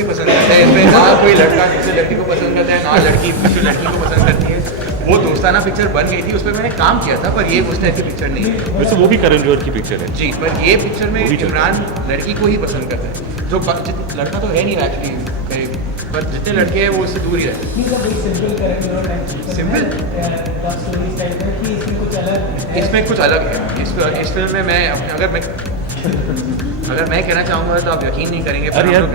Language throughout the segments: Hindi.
ही पसंद करता है, इसमें ना कोई लड़का दूसरे लड़की को पसंद करता है, ना लड़की दूसरी लड़की को पसंद करती है। वो दोस्ताना पिक्चर बन गई थी, उस पर मैंने काम किया था, पर ये उस टाइप की पिक्चर नहीं है। वैसे वो भी करण जौहर की पिक्चर है जी, पर ये पिक्चर में वो भी चल- इमरान लड़की को ही पसंद करता है, जो लड़का तो है नहीं एक्चुअली, पर जितने लड़के हैं वो उससे दूर ही रहते हैं। सिंपल इसमें कुछ अलग है। इस फिल्म में मैं अगर मैं कहना चाहूँगा तो आप यकीन नहीं करेंगे, पर अरे हम यार लोग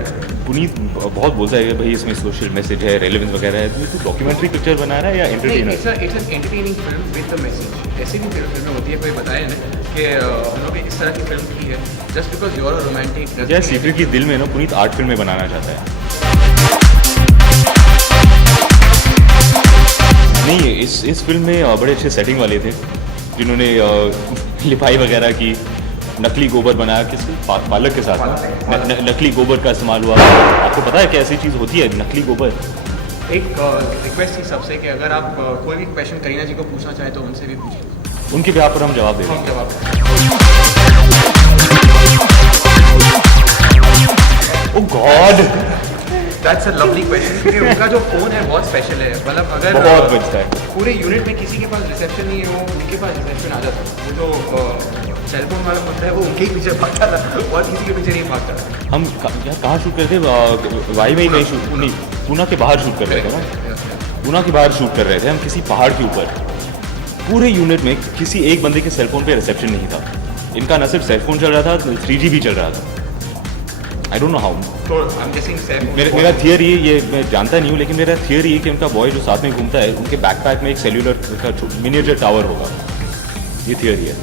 पुनीत बहुत बोलता है कि भाई इसमें सोशल मैसेज है, रेलेवेंस वगैरह है, तो ये तो डॉक्यूमेंट्री पिक्चर बना रहा है या entertainer? It's an entertaining film with the message. ऐसी भी फिल्में होती है, कोई बताए ना कि हम लोग इस तरह की फिल्म की है just because you are romantic. यार सीक्रेट की दिल में ना पुनीत आर्ट फिल्में बनाना चाहता है। नहीं, इस फिल्म में बड़े अच्छे सेटिंग वाले थे जिन्होंने लिपाई वगैरह की, नकली गोबर बनाया किसी पालक के साथ नकली गोबर का इस्तेमाल हुआ। आपको पता है क्या ऐसी चीज़ होती है नकली गोबर? एक रिक्वेस्ट थी सबसे कि अगर आप कोई भी क्वेश्चन करीना जी को पूछना चाहें तो उनसे भी पूछिए, उनके ब्याह पर हम जवाब दे रहे हम जवाब हैं। Oh God, that's a lovely question, क्योंकि उनका जो फ़ोन है बहुत स्पेशल है। मतलब अगर बहुत बचता है। पूरे यूनिट में किसी के पास रिसेप्शन नहीं है, वो उनके पास रिसेप्शन आ जाता है। वो जो सेलफोन वाला होता है वो उनके ही पीछे भागता था और किसी के पीछे नहीं भागता था। हम यार कहाँ शूट करते थे? वाई में ही कहीं शूट नहीं, पूना के बाहर शूट कर रहे थे ना, पूना के बाहर शूट कर रहे थे हम किसी पहाड़ के ऊपर। पूरे यूनिट में किसी एक बंदे के सेलफोन पे रिसेप्शन नहीं था। इनका न सिर्फ सेलफोन चल रहा था, 3G भी चल रहा था। I don't know how. तो I'm guessing मेरा थियरी ये मैं जानता नहीं हूँ, लेकिन मेरा थियरी है कि उनका बॉय जो साथ में घूमता है उनके बैकपैक में एक सेल्यूलर का मिनिएचर टावर होगा। ये थियरी है।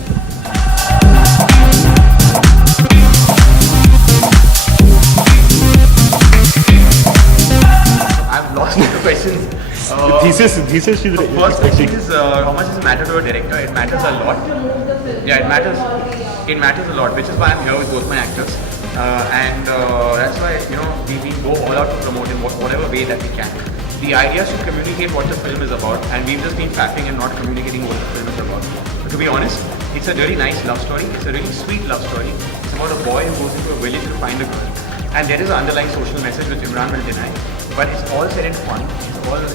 I've lost the question. thesis is First question is how much does it matter to a director? It matters a lot. Yeah, it matters. It matters a lot, which is why I'm here with both my actors, and that's why we go all out to promote in whatever way that we can. The idea is to communicate what the film is about, and we've just been faffing and not communicating what the film is about. But to be honest, it's a really nice love story. It's a really sweet love story. It's about a boy who goes into a village to find a girl, and there is an underlying social message which Imran will deny. But it's all said in fun.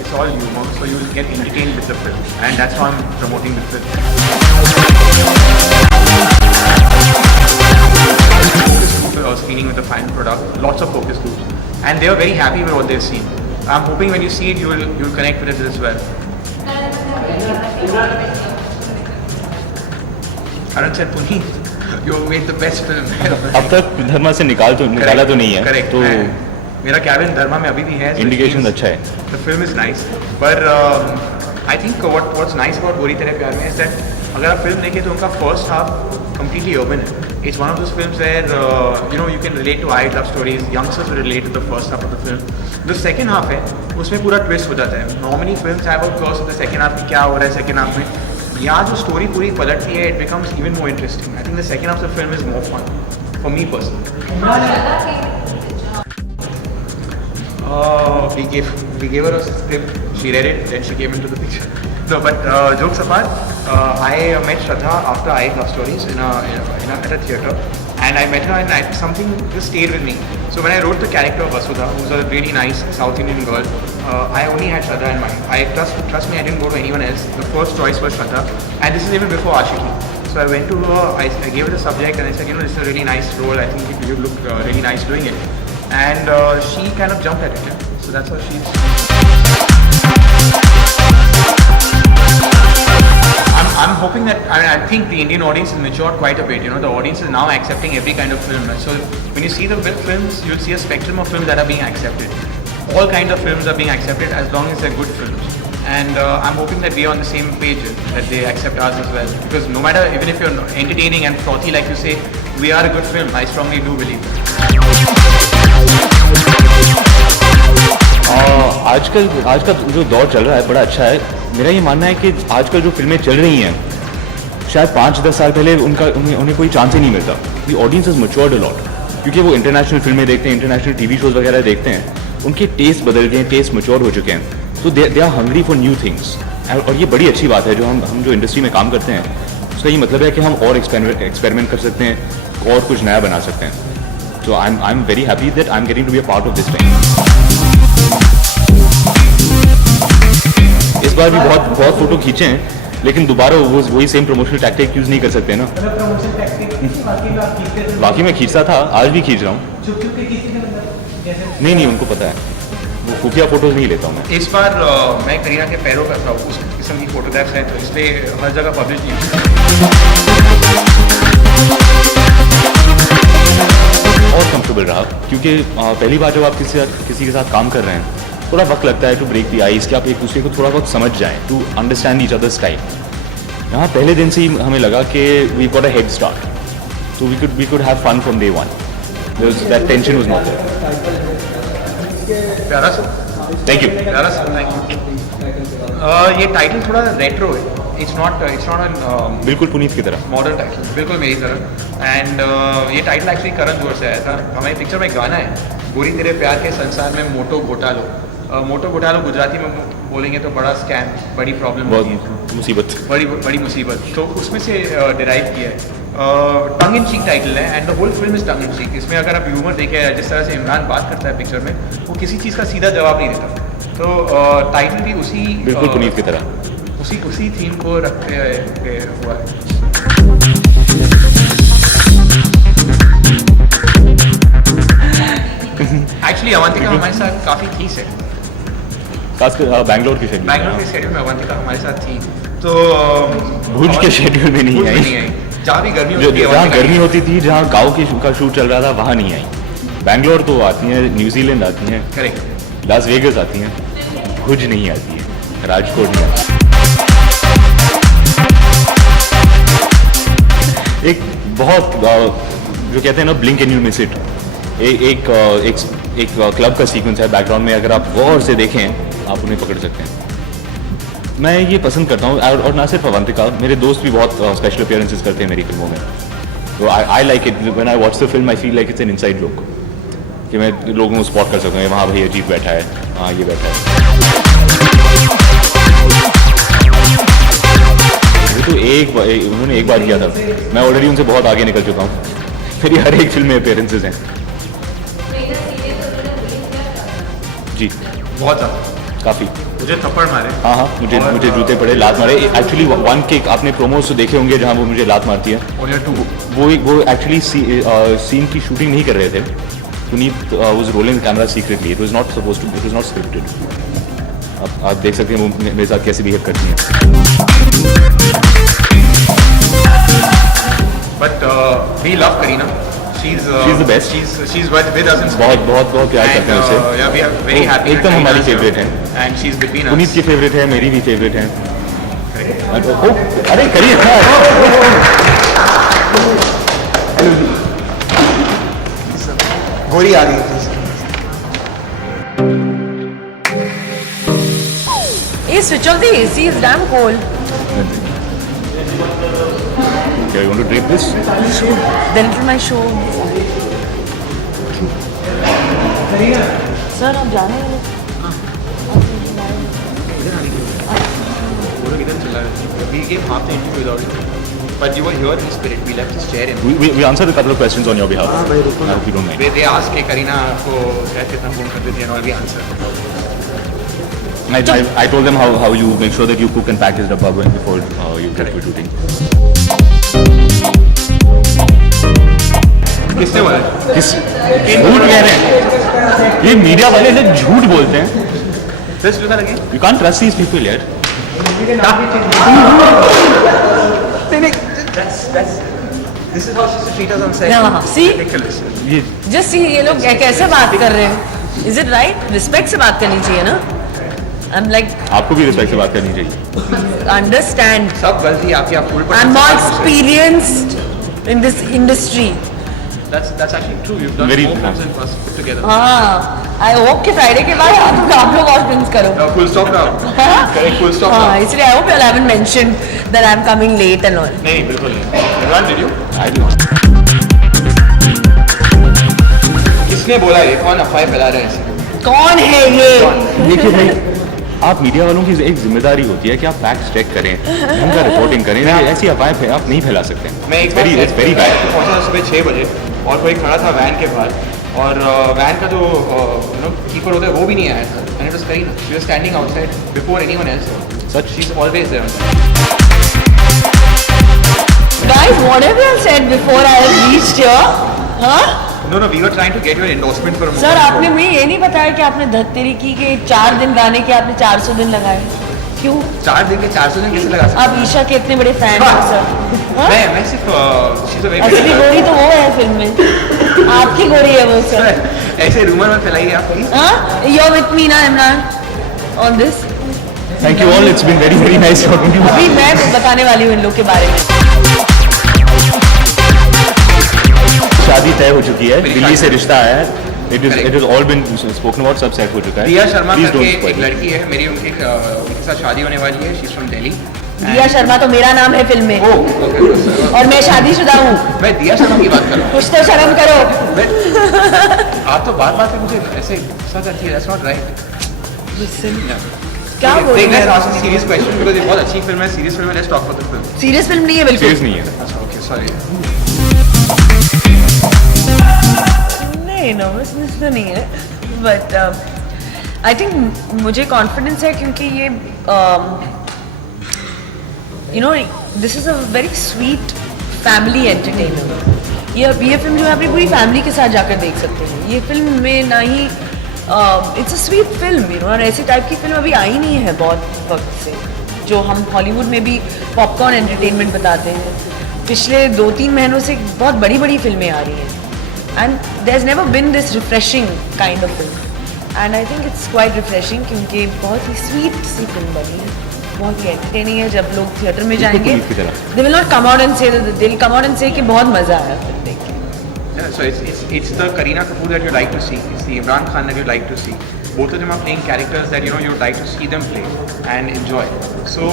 It's all humor, so you'll get entertained with the film, and that's how I'm promoting the film. Screening with the final product, lots of focus groups, and they are very happy with what they've seen. I'm hoping when you see it, you'll connect with it as well. Karan said, Puneet, you made the best film. अब तक धर्मा से निकाला तो नहीं है। Correct. तो मेरा कैबिन धर्मा में अभी भी है। इंडिकेशन अच्छा है। The film is nice, but I think what's nice about बुरी तरह प्यार में is that अगर आप फिल्म देखें तो उनका first half completely urban है. It's one of those films where you can relate to high love stories. Youngsters will relate to the first half of the film. The second half है उसमें पूरा twist हो जाता है. Normally films have a curse of the second half कि क्या हो रहा है second half में. यहाँ जो story पूरी पलटती है, it becomes even more interesting. I think the second half of the film is more fun for me personally. We gave her a script. She read it, then she came into the picture. No, but jokes apart, I met Shraddha after I Love Stories at a theatre, and I met her and something just stayed with me. So when I wrote the character of Vasudha, who's a really nice South Indian girl, I only had Shraddha in mind. Trust me, I didn't go to anyone else. The first choice was Shraddha, and this is even before Ashiki. So I went to her, I gave her the subject, and I said, this is a really nice role. I think you look really nice doing it. And she kind of jumped at it. Yeah? So that's how she's. I'm hoping that I think the Indian audience has matured quite a bit. The audience is now accepting every kind of film. So when you see the films, you'll see a spectrum of films that are being accepted. All kinds of films are being accepted as long as they're good films. And I'm hoping that we are on the same page, that they accept ours as well. Because no matter, even if you're entertaining and frothy like you say, we are a good film. I strongly do believe that. आज का जो दौर चल रहा है बड़ा अच्छा है। मेरा ये मानना है कि आजकल जो फिल्में चल रही हैं, शायद 5-10 साल पहले उन्हें कोई चांस ही नहीं मिलता। The audience is matured a lot, क्योंकि वो इंटरनेशनल फिल्में देखते हैं, इंटरनेशनल टीवी शोज वगैरह देखते हैं, उनके टेस्ट बदल गए हैं, टेस्ट मैच्योर हो चुके हैं, तो they are hungry for new things. और ये बड़ी अच्छी बात है। जो हम जो इंडस्ट्री में काम करते हैं उसका ये मतलब है कि हम और एक्सपेरिमेंट कर सकते हैं और कुछ नया बना सकते हैं। So I'm very happy that I'm getting to be a part of this film. इस बार भी बहुत फोटो खींचे हैं, लेकिन दोबारा वही सेम प्रमोशनल टैक्टिक यूज नहीं कर सकते ना। बाकी मैं खींचता था, आज भी खींच रहा हूँ। नहीं उनको पता है, वो खुफिया फोटोज नहीं लेता हूँ मैं। इस बार मैं करीना के पैरों का था, उस किस्म की फोटोग्राफ्स हैं, तो इसलिए हर जगह पब्लिश नहीं। और कंफर्टेबल रहा, क्योंकि पहली बार जब आप किसी के साथ काम कर रहे हैं, थोड़ा वक्त लगता है टू ब्रेक द आइस, कि आप एक दूसरे को थोड़ा बहुत समझ जाएं, to understand each other style. यहाँ पहले दिन से ही हमें लगा कि we got a head start, so we could have fun from day one. That tension was not there. प्यारा सर, Thank you. प्यारा सर, थैंक यू। ये टाइटल थोड़ा रेट्रो है, इट्स नॉट एन बिल्कुल पुनीत की तरह। मॉडर्न टाइटल, बिल्कुल मेरी तरह। एंड ये टाइटल एक्चुअली करण जोर से आया था। हमारी पिक्चर में गाना है, गोरी तेरे प्यार के संसार में मोटो घोटालो। मोटो घोटालो गुजराती में बोलेंगे तो बड़ा स्कैम, बड़ी प्रॉब्लम होती है, मुसीबत, बड़ी मुसीबत। तो उसमें से डिराइव किया है। टंग इन चीक टाइटल है, and the whole film is tongue in cheek. इसमें अगर आप ह्यूमर देखें, जिस तरह से इमरान बात करता है पिक्चर में, वो किसी चीज़ का सीधा जवाब नहीं देता। तो टाइटल भी उसी बिल्कुल पुनीत की तरह, उसी थीम को रखते हुआ है। एक्चुअली अवंतिका हमारे साथ काफ़ी थी से, खासकर बैंगलोर के शेड्यूल में अवंतिका हमारे साथ थी। तो भुज के शेड्यूल में नहीं आई। जहाँ भी गर्मी होती है, जहाँ गर्मी होती थी, जहाँ गाँव का शूट चल रहा था, वहाँ नहीं आई। बैंगलोर तो आती हैं, न्यूजीलैंड आती हैं, करेक्ट, लास वेगस आती हैं, भुज नहीं आती है, राजकोट नहीं आती। एक बहुत जो कहते हैं ना, blink and you miss it, एक क्लब का सीक्वेंस है बैकग्राउंड में, अगर आप गौर से देखें आप उन्हें पकड़ सकते हैं। मैं ये पसंद करता हूँ, और ना सिर्फ अवंतिका, मेरे दोस्त भी बहुत स्पेशल अपीयरेंसेस करते हैं मेरी फिल्मों में। तो I like it, when I watch the film I feel like it's an inside look, कि मैं लोगों को स्पॉट कर सकता हूँ, वहाँ भाई अजीत बैठा है, हाँ ये बैठा है। तो उन्होंने एक बार किया था, मैं ऑलरेडी उनसे बहुत आगे निकल चुका हूँ, मेरी हर एक फिल्म में अपीयरेंसेस हैं। जी बहुत ज़्यादा, काफ़ी। मुझे थप्पड़ मारे, हाँ, मुझे जूते पड़े, लात मारे। एक्चुअली वन के आपने प्रोमोज तो देखे होंगे जहाँ वो मुझे लात मारती है, वो एक्चुअली सीन की शूटिंग नहीं कर रहे थे। Puneet was rolling the camera secretly, it was not supposed to, it was not scripted. आप देख सकते हैं वो मेरे साथ कैसे बिहेव करती हैं। But we love Kareena, she's the best. She's with us in बहुत प्यार करते हैं उसे। yeah, we are very happy, एकदम हमारी फेवरेट है, and she's between us. Puneet की फेवरेट है, मेरी भी फेवरेट है। अरे करिए, गोरी आ गई। Hey, switch off the AC, it's damn cold. Okay, you want to drape this? Sure. Then to my show. Sir, आप जाने वाले? We gave half the interview without you, but you were here in spirit. We left his chair in. We answered a couple of questions on your behalf. I hope you don't mind. They asked कि करीना को शायद कितना फोन करते थे, और we answered. I told them how you make sure that you cook and pack his dabba before you get to shooting. किसने बोला? झूठ कह रहे हैं ये मीडिया वाले, से झूठ बोलते हैं। Just look at again. You can't trust these people yet. This is how she treats us on set. हाँ, see? Ridiculous. ये Just see, ये लोग कैसे बात कर रहे हैं? Is it right? Respect से बात करनी चाहिए ना? I'm like, आपको भी रिस्पेक्ट से बात करनी चाहिए। understand. सब गलती आपकी, आप उल्टा। I'm more experienced in this industry. That's actually true. You've done Very more true. films than us put together. हाँ, I hope कि Friday के बाद आप लोग और films करो। Full stop now. Correct. Full stop हाँ, now. इसलिए I hope you all haven't mentioned that I'm coming late and all. नहीं, बिल्कुल नहीं. Imran, did you? I do. किसने बोला ये? कौन अफवाह फैला रहे हैं? कौन है ये? देखिए भाई, आप मीडिया वालों की एक जिम्मेदारी होती है कि आप फैक्ट्स चेक करें, उनका रिपोर्टिंग करें, ऐसी अफवाहें आप नहीं फैला सकते। मैं एक वेरी बैड। पहुँचा सुबह 6 बजे और कोई खड़ा था वैन के बाहर और वैन का जो कीपर होता है वो भी नहीं आया था। And it was Kareena, she was standing outside before anyone else. सच she is always there. Guys, whatever I said before I reached here, हाँ? No, we were trying to get your endorsement for a movie. Sir आपने मुझे ये नहीं बताया कि आपने धत्तेरी की के 4 दिन गाने के आपने 400 दिन लगाए, क्यों? 4 दिन के 400 दिन कैसे लगा सकते? आप ईशा के इतने बड़े फैन हैं सर। हाँ? मैं सिर्फ she's a very असली गोरी तो वो है फिल्म में, आपकी गोरी है वो सर। ऐसे रूमर मत फैलाइए आप प्लीज। हाँ? You're with me ना Imran on this? Thank you all, it's been very nice talking to you. अभी मैं बताने वाली हूँ इन लोग के बारे में। शादी तय हो चुकी है, दिल्ली से रिश्ता आया है, it is all been spoken about, सब सेट हो चुका है। दिया शर्मा Please करके don't spoil एक it. लड़की है मेरी, उनके साथ शादी होने वाली है। She is from Delhi. दिया शर्मा तो मेरा नाम है फिल्म में, ओके और मैं शादीशुदा हूँ। मैं दिया शर्मा की बात कर रहा हूँ। कुछ तो शर्म करो। आप तो बात पे मुझे ऐसे गुस्सा करती है, दैट्स नॉट राइट। क्या बोल रहे लेट्स हैं? आस्क सीरियस क्वेश्चन बिकॉज़ ये बहुत अच्छी फिल्म है। सीरियस फिल्म है, let's talk about the film. Serious film नहीं है बिल्कुल। सीरियस नहीं है। अच्छा ओके सॉरी। नहीं नर्वसनेस तो नहीं है, बट आई थिंक मुझे कॉन्फिडेंस है क्योंकि ये you know this is a very sweet family entertainer. ये फिल्म जो है अपनी पूरी फैमिली के साथ जाकर देख सकते हैं। ये फिल्म में ना ही it's a sweet film you know, और ऐसी टाइप की फिल्म अभी आई नहीं है बहुत वक्त से, जो हम हॉलीवुड में भी पॉपकॉर्न एंटरटेनमेंट बताते हैं। पिछले 2-3 महीनों से बहुत बड़ी बड़ी फिल्में आ रही हैं and there's never been this refreshing kind of film, and I think it's quite refreshing क्योंकि बहुत ही sweet सी फिल्म बनी है, बहुत ही entertaining है। जब लोग थिएटर में जाएंगे पुलिस की तरह। they will not come out and say that, they'll come out and say कि बहुत मज़ा आया फिल्म देख के। Yeah, so it's the Kareena Kapoor that you like to see. It's the Imran Khan that you like to see. Both of them are playing characters that you'd like to see them play and enjoy. So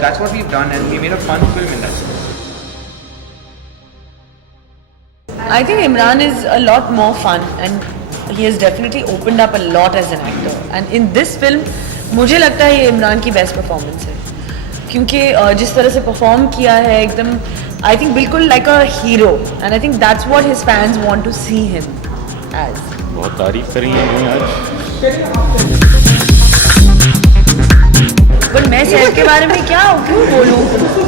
that's what we've done, and we made a fun film in that sense. I think Imran is a lot more fun and he has definitely opened up a lot as an actor. And in this film, मुझे लगता है ये इमरान की बेस्ट परफॉर्मेंस है, क्योंकि जिस तरह से परफॉर्म किया है एकदम आई थिंक बिल्कुल like a hero, and I think that's what his fans want to see him as. बहुत तारीफ करी है उन्होंने आज। बट मैं सैफ के बारे में क्या क्यों बोलूं?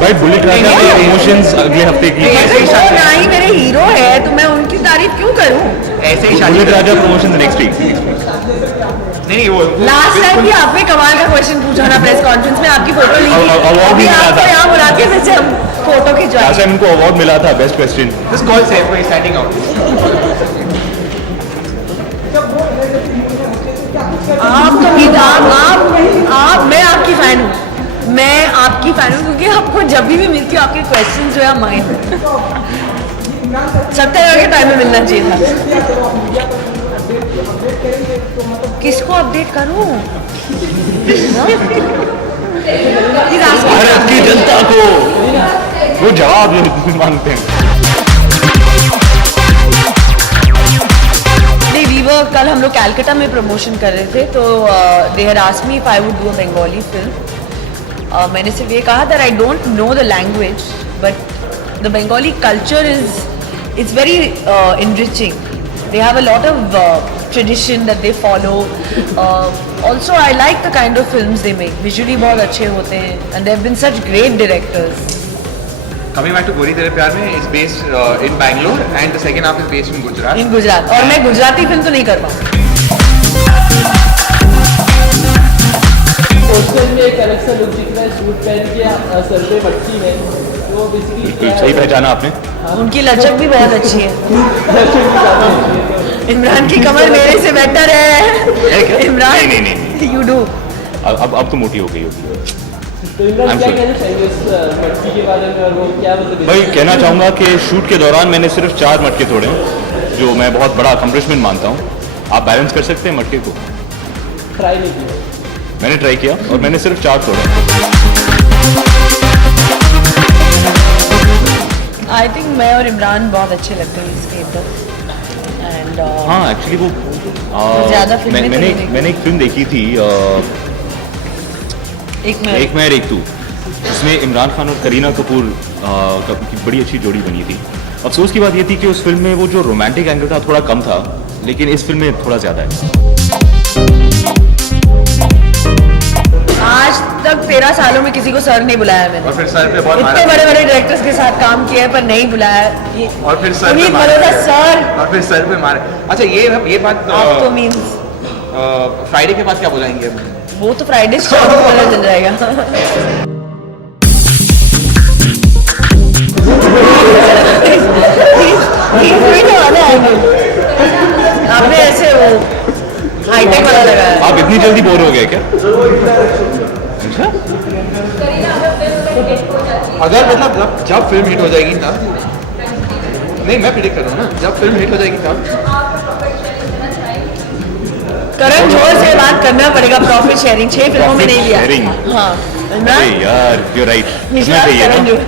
भाई बुलेट राजा के इमोशंस अगले हफ्ते की। वो ना ही मेरे हीरो है तो मैं उनकी तारीफ क्यों करूं? ऐसे ही शादी बुलेट राजा प्रमोशन नेक्स्ट वीक। नहीं वो लास्ट टाइम भी आपने कमाल का क्वेश्चन पूछा ना प्रेस कॉन्फ्रेंस में, आपकी फोटो ली थी, award भी अभी मिला आपको था। यहाँ बुला के फिर से हम फोटो खिंचवाएंगे। लास्ट टाइम इनको अवार्ड मिला था best question. This call safe for standing out. आप मैं आपकी फैन हूँ, मैं आपकी फैन हूँ क्योंकि आपको जब भी मिलती हूँ आपके क्वेश्चन जो है माइंड 70 के टाइम में मिलना चाहिए था। किसको अपडेट करूँ? भारत की जनता को वो जवाब मांगते हैं। कल हम लोग कैलकाटा में प्रमोशन कर रहे थे तो they had asked me if I would do a Bengali film. मैंने सिर्फ ये कहा that I don't know the language but the Bengali culture is very enriching. They have a lot of tradition that they follow. Also I like the kind of films they make. Visually बहुत अच्छे होते हैं and they have been such great directors. Coming back to गोरी तेरे प्यार में is based in Bangalore and the second half is based in Gujarat. In Gujarat, और मैं गुजराती फिल्म तो नहीं कर पाऊँ। पोस्टर में एक अलग सा लुक दिख रहा है, सूट पहन के सर पे मटकी है, तो बेसिकली सही पहचाना आपने। उनकी लचक भी बहुत अच्छी है। इमरान की कमर मेरे से बेटर है। इमरान नहीं। You do. अब तो मोटी हो गई होगी। तो इमरान I'm क्या sorry. कहना चाहेंगे इस मटकी के बारे में, और वो क्या मतलब भाई कहना चाहूँगा कि शूट के दौरान मैंने सिर्फ 4 मटके तोड़े हैं, जो मैं बहुत बड़ा अकम्पलिशमेंट मानता हूँ। आप बैलेंस कर सकते हैं मटके को? ट्राई नहीं किया? मैंने ट्राई किया और मैंने सिर्फ 4 तोड़े। आई थिंक मैं और इमरान बहुत अच्छे लगते हैं इसके अंदर एंड हाँ एक्चुअली वो ज़्यादा फिल्में तो नहीं देखी। मैंने एक फिल्म देखी थी एक मैं एक तू, उसमें इमरान खान और करीना कपूर की बड़ी अच्छी जोड़ी बनी थी। अफसोस की बात ये थी कि उस फिल्म में वो जो रोमांटिक एंगल था थोड़ा कम था, लेकिन इस फिल्म में थोड़ा ज़्यादा है। आज तक 13 सालों में किसी को सर नहीं बुलाया मैंने। और फिर सर पे बहुत इतने बड़े बड़े डायरेक्टर्स के साथ काम किया है पर नहीं बुलाया। और फिर सर पे पुनीत मारा। मल्होत्रा सर। और फिर सर पे मारे। अच्छा ये बात आपको मीन्स फ्राइडे के बाद क्या बुलाएंगे? वो तो फ्राइडे शाम को पता चल जाएगा। आपने ऐसे वो हाईटेक वाला लगाया। आप इतनी जल्दी बोर हो गए क्या? अच्छा, अगर मतलब जब फिल्म हिट हो जाएगी ना, नहीं मैं प्रिडिक्ट कर रहा हूँ ना, जब फिल्म हिट हो जाएगी तब करण जोहर से बात करना पड़ेगा। प्रॉफिट शेयरिंग 6 फिल्मों में नहीं लिया। शेयरिंग। हाँ अरे यार यू राइट, विश्वास चाहिए करण ना। जोहर।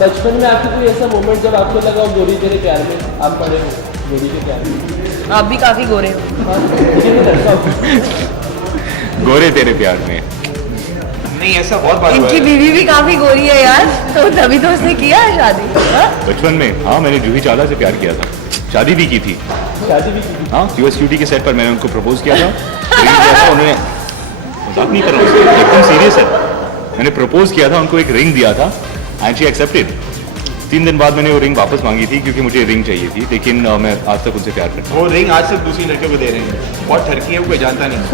बचपन में आपकी कोई ऐसा मोमेंट जब आपको लगा हो गोरी तेरे प्यार में, आप पड़े हो गोरी के प्यार में? आप भी काफी गोरे हो। हाँ, मुझे नहीं लगता हो। गोरे तेरे प्यार में नहीं ऐसा बहुत बात हुआ इनकी है। बीवी भी काफी गोरी है यार, तो तभी तो उसने किया है शादी। हाँ? बचपन में हाँ, मैंने जूही चावला से प्यार किया था, शादी भी की थी। शादी भी की थी। हाँ, QSQT के सेट पर मैंने उनको प्रपोज किया था, रिंग दिया था उन्होंने। मजाक नहीं कर रहा हूँ, एकदम सीरियस है। मैंने प्रपोज किया था, उनको एक रिंग दिया था एंड शी एक्सेप्टेड। 3 दिन बाद मैंने वो रिंग वापस मांगी थी क्योंकि मुझे रिंग चाहिए थी, लेकिन मैं आज तक उनसे प्यार करता वो रिंग आज सिर्फ दूसरी लड़कियों को दे रहे हैं। बहुत ठरकी है, वो कोई जानता नहीं। हूँ।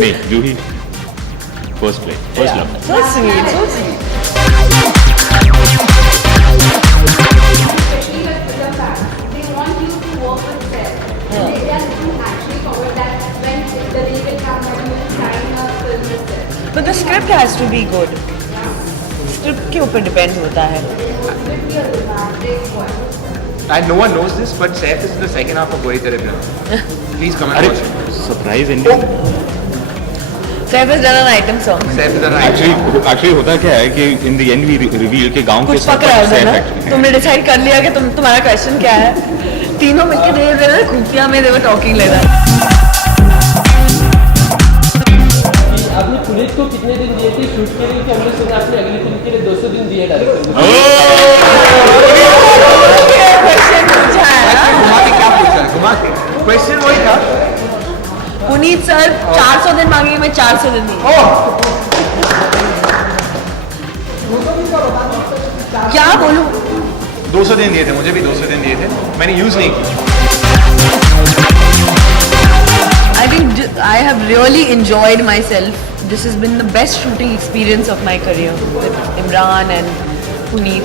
नहीं, Juhi first play, first love. So sweet, so sweet. Especially with the fact they want you to work with them. They are looking actually forward that when the day will come that you will sign a film with them. But the script has to be good. Script के ऊपर डिपेंड होता है। It will be a romantic one. And no one knows this, but Saif is in the second half of Gori Tere Pyar. Please come and अरे watch it. Surprise ending. Saif has done an item song. Saif is an actually होता क्या है कि in the end we reveal के गांव के कुछ पक रहा है ना? तुमने डिसाइड कर लिया कि तुम्हारा क्वेश्चन क्या है? तीनों मिलके दे रहे हैं खुफिया में, they were talking like that. आपने पुनीत को कितने दिन दिए थे शूट के लिए? कि हमने सुना आपने अगली फिल्म के लिए 200 दिन दिए डायरेक्टर को। क्वेश्चन पूछा है ना? घुमा के क्या पूछा है? घुमा के क्वेश्चन वही था। पुनीत सर 400 दिन मांगे, मैं 400 दिन दी। क्या बोलूं? 200 दिन दिए थे, मुझे भी 200 दिन दिए थे, मैंने यूज नहीं किया। I think I have really enjoyed myself. This has been the best shooting experience of my career with Imran and Puneet.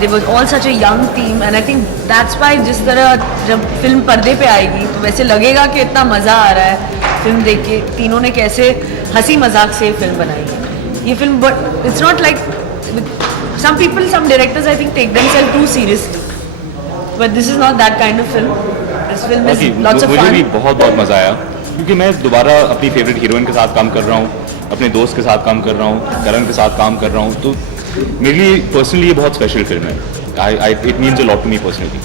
They were all such a young team and I think that's why जिस तरह जब फिल्म पर्दे पे आएगी तो वैसे लगेगा कि इतना मज़ा आ रहा है फिल्म देख के। तीनों ने कैसे हंसी मजाक से फिल्म बनाई है ये film, but it's not like some people, some directors I think take themselves too seriously, but this is not that kind of film. This film is lots of मुझे भी fun. बहुत बहुत मजा आया क्योंकि मैं दोबारा अपनी फेवरेट हीरोइन के साथ काम कर रहा हूँ, अपने दोस्त के साथ काम कर रहा हूँ, करण के साथ काम कर रहा हूँ, तो मेरे लिए पर्सनली ये बहुत स्पेशल फिल्म है। It means a lot to me personally.